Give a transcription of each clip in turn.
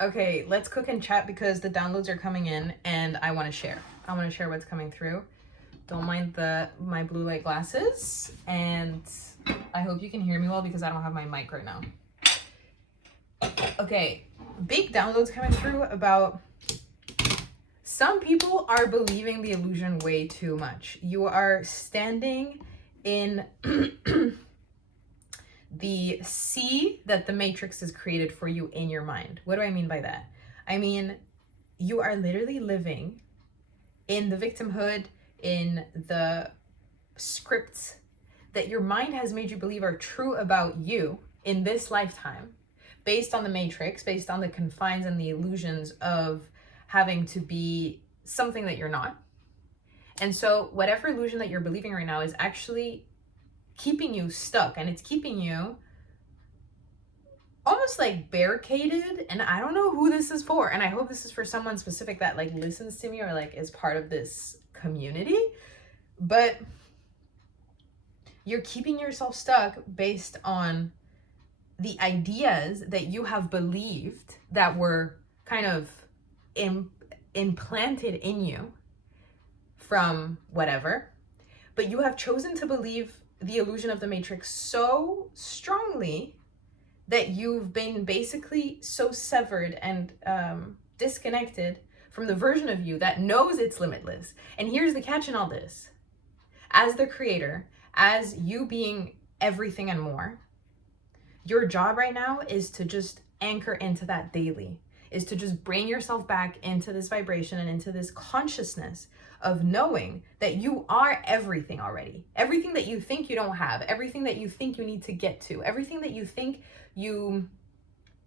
Okay, let's cook and chat because the downloads are coming in and I want to share. I want to share what's coming through. Don't mind my blue light glasses, and I hope you can hear me well because I don't have my mic right now. Okay, big downloads coming through about some people are believing the illusion way too much. You are standing in the sea that the Matrix has created for you in your mind. What do I mean by that? I mean, you are literally living in the victimhood, in the scripts that your mind has made you believe are true about you in this lifetime, based on the Matrix, based on the confines and the illusions of having to be something that you're not. And so whatever illusion that you're believing right now is actually keeping you stuck, and it's keeping you almost like barricaded. And I don't know who this is for, and I hope this is for someone specific that like listens to me or like is part of this community, but you're keeping yourself stuck based on the ideas that you have believed that were kind of implanted in you from whatever, but you have chosen to believe the illusion of the Matrix so strongly that you've been basically so severed and disconnected from the version of you that knows it's limitless. And here's the catch in all this. As the creator, as you being everything and more, your job right now is to just anchor into that daily, is to just bring yourself back into this vibration and into this consciousness of knowing that you are everything already. Everything that you think you don't have, everything that you think you need to get to, everything that you think you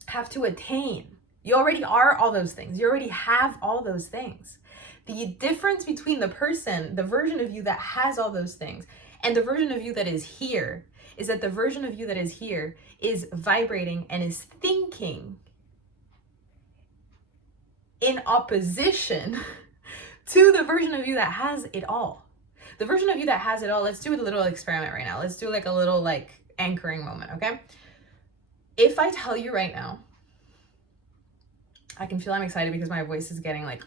have to attain. You already are all those things. You already have all those things. The difference between the person, the version of you that has all those things, and the version of you that is here is that the version of you that is here is vibrating and is thinking in opposition to the version of you that has it all. The version of you that has it all, let's do a little experiment right now. Let's do like a little like anchoring moment, okay? If I tell you right now, I can feel I'm excited because my voice is getting like,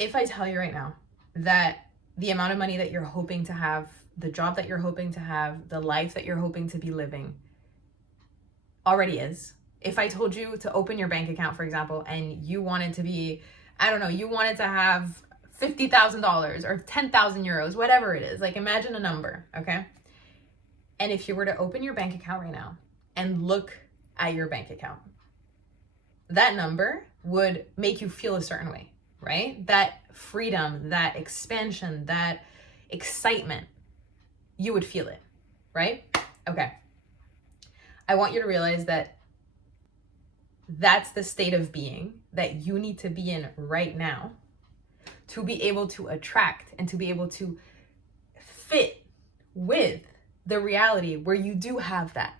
if I tell you right now that the amount of money that you're hoping to have, the job that you're hoping to have, the life that you're hoping to be living already is. If I told you to open your bank account, for example, and you wanted to be, I don't know, you wanted to have $50,000 or 10,000 euros, whatever it is, like imagine a number, okay? And if you were to open your bank account right now and look at your bank account, that number would make you feel a certain way, right? That freedom, that expansion, that excitement, you would feel it, right? Okay. I want you to realize that that's the state of being that you need to be in right now to be able to attract and to be able to fit with the reality where you do have that.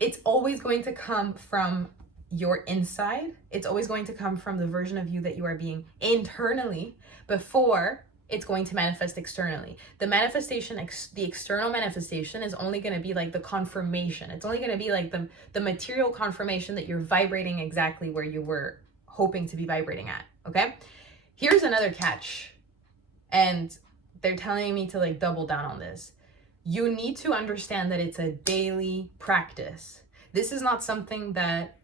It's always going to come from your inside. It's always going to come from the version of you that you are being internally before it's going to manifest externally. The manifestation, the external manifestation is only going to be like the confirmation. It's only going to be like the material confirmation that you're vibrating exactly where you were hoping to be vibrating at, okay? Here's another catch, and they're telling me to like double down on this. You need to understand that it's a daily practice. This is not something that,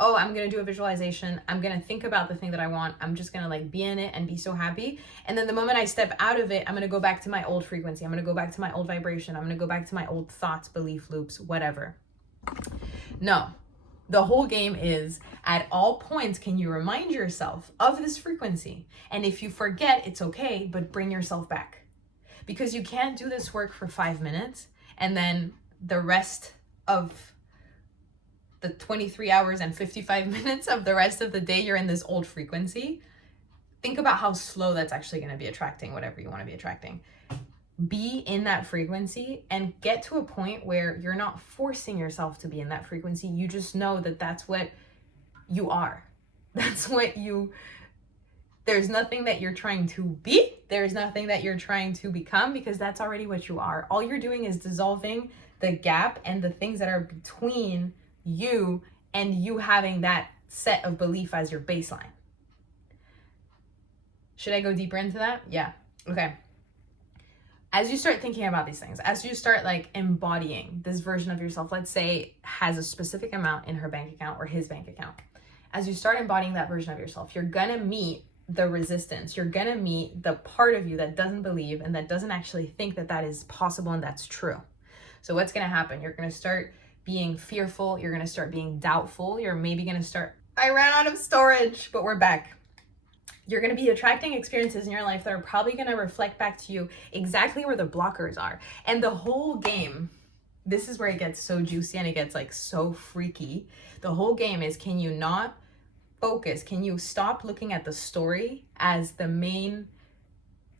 oh, I'm going to do a visualization. I'm going to think about the thing that I want. I'm just going to like be in it and be so happy. And then the moment I step out of it, I'm going to go back to my old frequency. I'm going to go back to my old vibration. I'm going to go back to my old thoughts, belief loops, whatever. No, the whole game is at all points, can you remind yourself of this frequency? And if you forget, it's okay, but bring yourself back. Because you can't do this work for 5 minutes and then the rest of the 23 hours and 55 minutes of the rest of the day, you're in this old frequency. Think about how slow that's actually going to be attracting whatever you want to be attracting. Be in that frequency and get to a point where you're not forcing yourself to be in that frequency. You just know that that's what you are. That's what you, there's nothing that you're trying to be. There's nothing that you're trying to become, because that's already what you are. All you're doing is dissolving the gap and the things that are between you and you having that set of belief as your baseline. Should I go deeper into that? Yeah. Okay. As you start thinking about these things, as you start like embodying this version of yourself, let's say has a specific amount in her bank account or his bank account. As you start embodying that version of yourself, you're gonna meet the resistance. You're gonna meet the part of you that doesn't believe and that doesn't actually think that that is possible and that's true. So what's gonna happen? You're gonna start being fearful. You're gonna start being doubtful. You're maybe gonna start, I ran out of storage, but we're back. You're going to be attracting experiences in your life that are probably going to reflect back to you exactly where the blockers are. And the whole game, this is where it gets so juicy and it gets like so freaky. The whole game is, can you not focus? Can you stop looking at the story as the main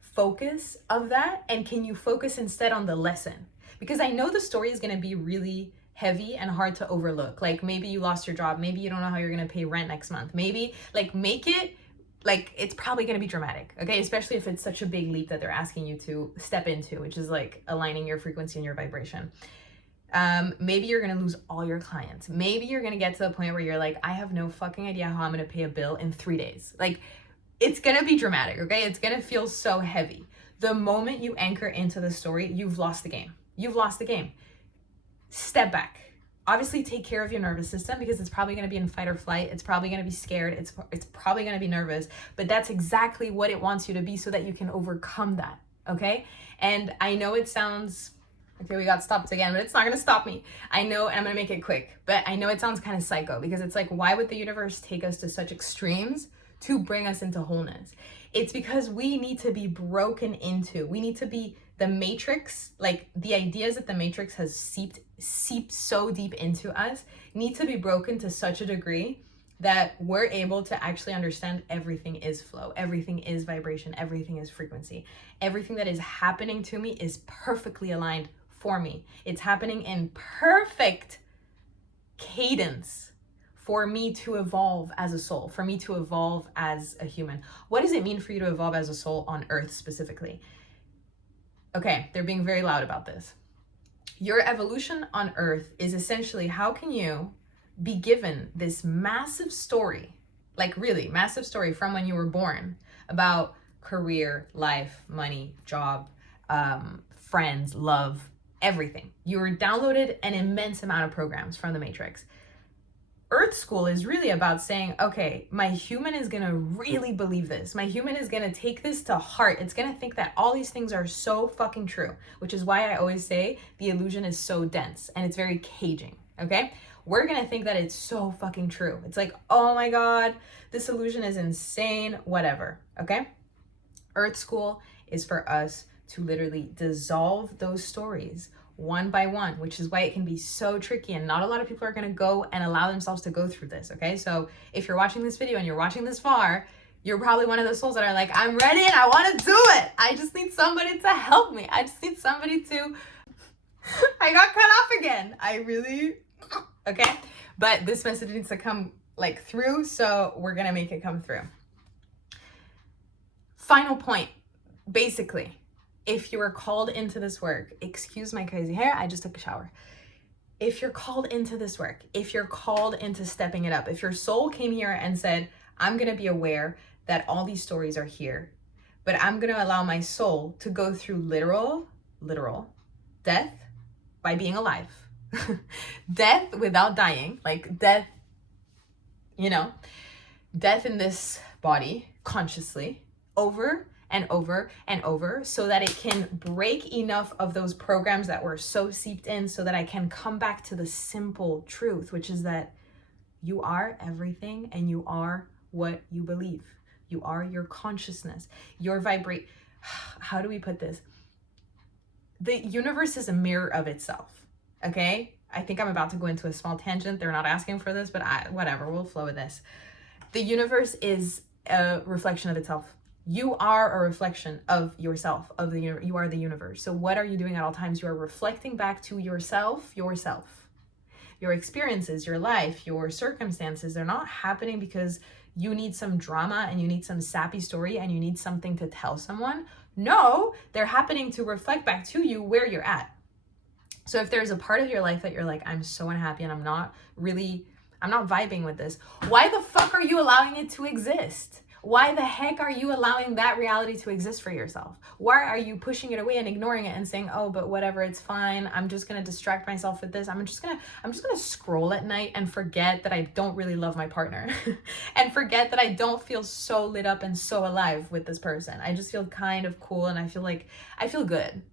focus of that? And can you focus instead on the lesson? Because I know the story is going to be really heavy and hard to overlook. Like maybe you lost your job. Maybe you don't know how you're going to pay rent next month. Maybe like make it like it's probably going to be dramatic, okay? Especially if it's such a big leap that they're asking you to step into, which is like aligning your frequency and your vibration. Maybe you're going to lose all your clients. Maybe you're going to get to the point where you're like, I have no fucking idea how I'm going to pay a bill in 3 days. Like it's going to be dramatic, okay? It's going to feel so heavy. The moment you anchor into the story, you've lost the game. You've lost the game. Step back. Obviously take care of your nervous system because it's probably going to be in fight or flight. It's probably going to be scared. It's probably going to be nervous, but that's exactly what it wants you to be so that you can overcome that. Okay. And I know it sounds, okay, we got stopped again, but it's not going to stop me. I know, and I'm going to make it quick, but I know it sounds kind of psycho because it's like, why would the universe take us to such extremes to bring us into wholeness? It's because we need to be broken into, we need to be the matrix, like the ideas that the matrix has seeped so deep into us need to be broken to such a degree that we're able to actually understand everything is flow, everything is vibration, everything is frequency. Everything that is happening to me is perfectly aligned for me. It's happening in perfect cadence for me to evolve as a soul, for me to evolve as a human. What does it mean for you to evolve as a soul on Earth specifically? Okay, they're being very loud about this. Your evolution on Earth is essentially how can you be given this massive story, like really massive story from when you were born about career, life, money, job, friends, love, everything. You were downloaded an immense amount of programs from the Matrix. Earth School is really about saying, okay, my human is going to really believe this. My human is going to take this to heart. It's going to think that all these things are so fucking true, which is why I always say the illusion is so dense and it's very caging, okay? We're going to think that it's so fucking true. It's like, oh my God, this illusion is insane, whatever, okay? Earth School is for us to literally dissolve those stories one by one, which is why it can be so tricky and not a lot of people are going to go and allow themselves to go through this, okay? So if you're watching this video and you're watching this far, you're probably one of those souls that are like, I'm ready and I want to do it. I just need somebody to help me. I just need somebody to, I got cut off again. Okay? But this message needs to come like through, so we're going to make it come through. Final point, basically. If you are called into this work, excuse my crazy hair, I just took a shower. If you're called into this work, if you're called into stepping it up, if your soul came here and said, I'm going to be aware that all these stories are here, but I'm going to allow my soul to go through literal death by being alive. Death without dying, like death, death in this body consciously over and over and over so that it can break enough of those programs that were so seeped in so that I can come back to the simple truth, which is that you are everything and you are what you believe. You are your consciousness, your how do we put this? The universe is a mirror of itself, okay? I think I'm about to go into a small tangent. They're not asking for this, but whatever, we'll flow with this. The universe is a reflection of itself. You are a reflection of yourself, of the universe. You are the universe. So what are you doing at all times? You are reflecting back to yourself. Your experiences, your life, your circumstances, they're not happening because you need some drama and you need some sappy story and you need something to tell someone. No, they're happening to reflect back to you where you're at. So if there's a part of your life that you're like, I'm so unhappy and I'm not really I'm not vibing with this. Why the fuck are you allowing it to exist? Why the heck are you allowing that reality to exist for yourself? Why are you pushing it away and ignoring it and saying, oh, but whatever, it's fine. I'm just going to distract myself with this. I'm just going to scroll at night and forget that I don't really love my partner and forget that I don't feel so lit up and so alive with this person. I just feel kind of cool. And I feel good.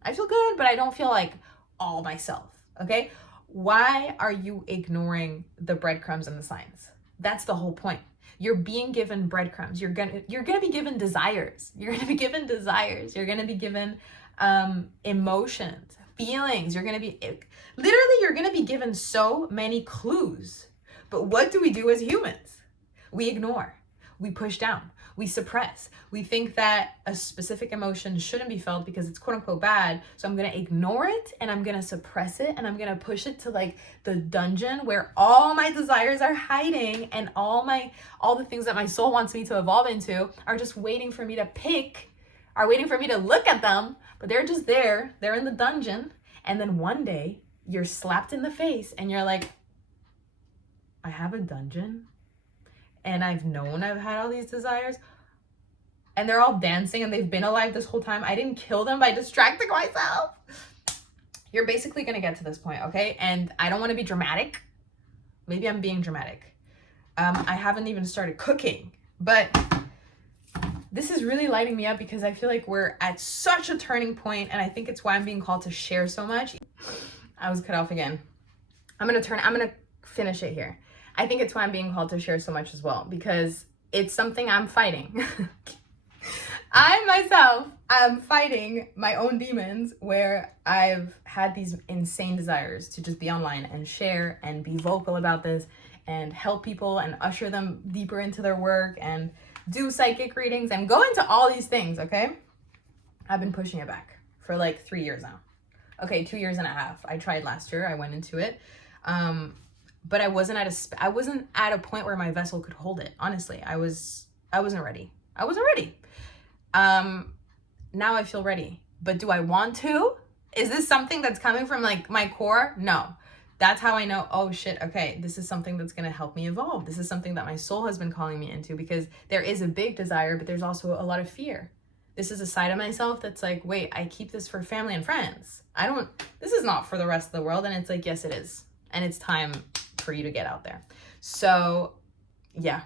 I feel good, but I don't feel like all myself. Okay. Why are you ignoring the breadcrumbs and the signs? That's the whole point. You're being given breadcrumbs. You're gonna be given desires. You're gonna be given desires. You're gonna be given emotions, feelings. You're gonna be given so many clues. But what do we do as humans? We ignore. We push down. We suppress. We think that a specific emotion shouldn't be felt because it's quote unquote bad. So I'm going to ignore it and I'm going to suppress it and I'm going to push it to like the dungeon where all my desires are hiding and all the things that my soul wants me to evolve into are just waiting for me to waiting for me to look at them, but they're just there. They're in the dungeon. And then one day you're slapped in the face and you're like, I have a dungeon. And I've known I've had all these desires. And they're all dancing and they've been alive this whole time. I didn't kill them by distracting myself. You're basically going to get to this point, okay? And I don't want to be dramatic. Maybe I'm being dramatic. I haven't even started cooking. But this is really lighting me up because I feel like we're at such a turning point. And I think it's why I'm being called to share so much. I was cut off again. I'm going to finish it here. I think it's why I'm being called to share so much as well, because it's something I'm fighting. I'm fighting my own demons where I've had these insane desires to just be online and share and be vocal about this and help people and usher them deeper into their work and do psychic readings and go into all these things, okay? I've been pushing it back for like 3 years now. Okay, 2 years and a half. I tried last year. I went into it. But I wasn't at a point where my vessel could hold it. Honestly, I wasn't ready. Now I feel ready. But do I want to? Is this something that's coming from like my core? No. That's how I know, oh shit, okay, this is something that's going to help me evolve. This is something that my soul has been calling me into, because there is a big desire, but there's also a lot of fear. This is a side of myself that's like, wait, I keep this for family and friends. This is not for the rest of the world. And it's like, yes, it is. And it's time for you to get out there. So yeah,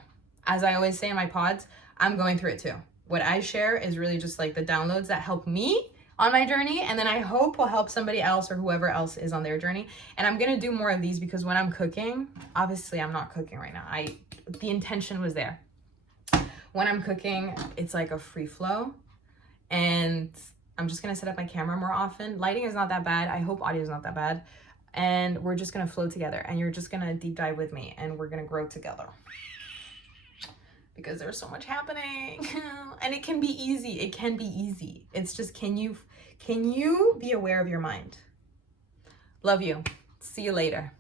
as I always say in my pods, I'm going through it too. What I share is really just like the downloads that help me on my journey, and then I hope will help somebody else or whoever else is on their journey. And I'm gonna do more of these because when I'm cooking, obviously I'm not cooking right now. The intention was there. When I'm cooking, it's like a free flow, and I'm just gonna set up my camera more often. Lighting is not that bad. I hope audio is not that bad. And we're just gonna flow together, and you're just gonna deep dive with me, and we're gonna grow together. Because there's so much happening. And it can be easy. It can be easy. It's just, can you be aware of your mind? Love you. See you later.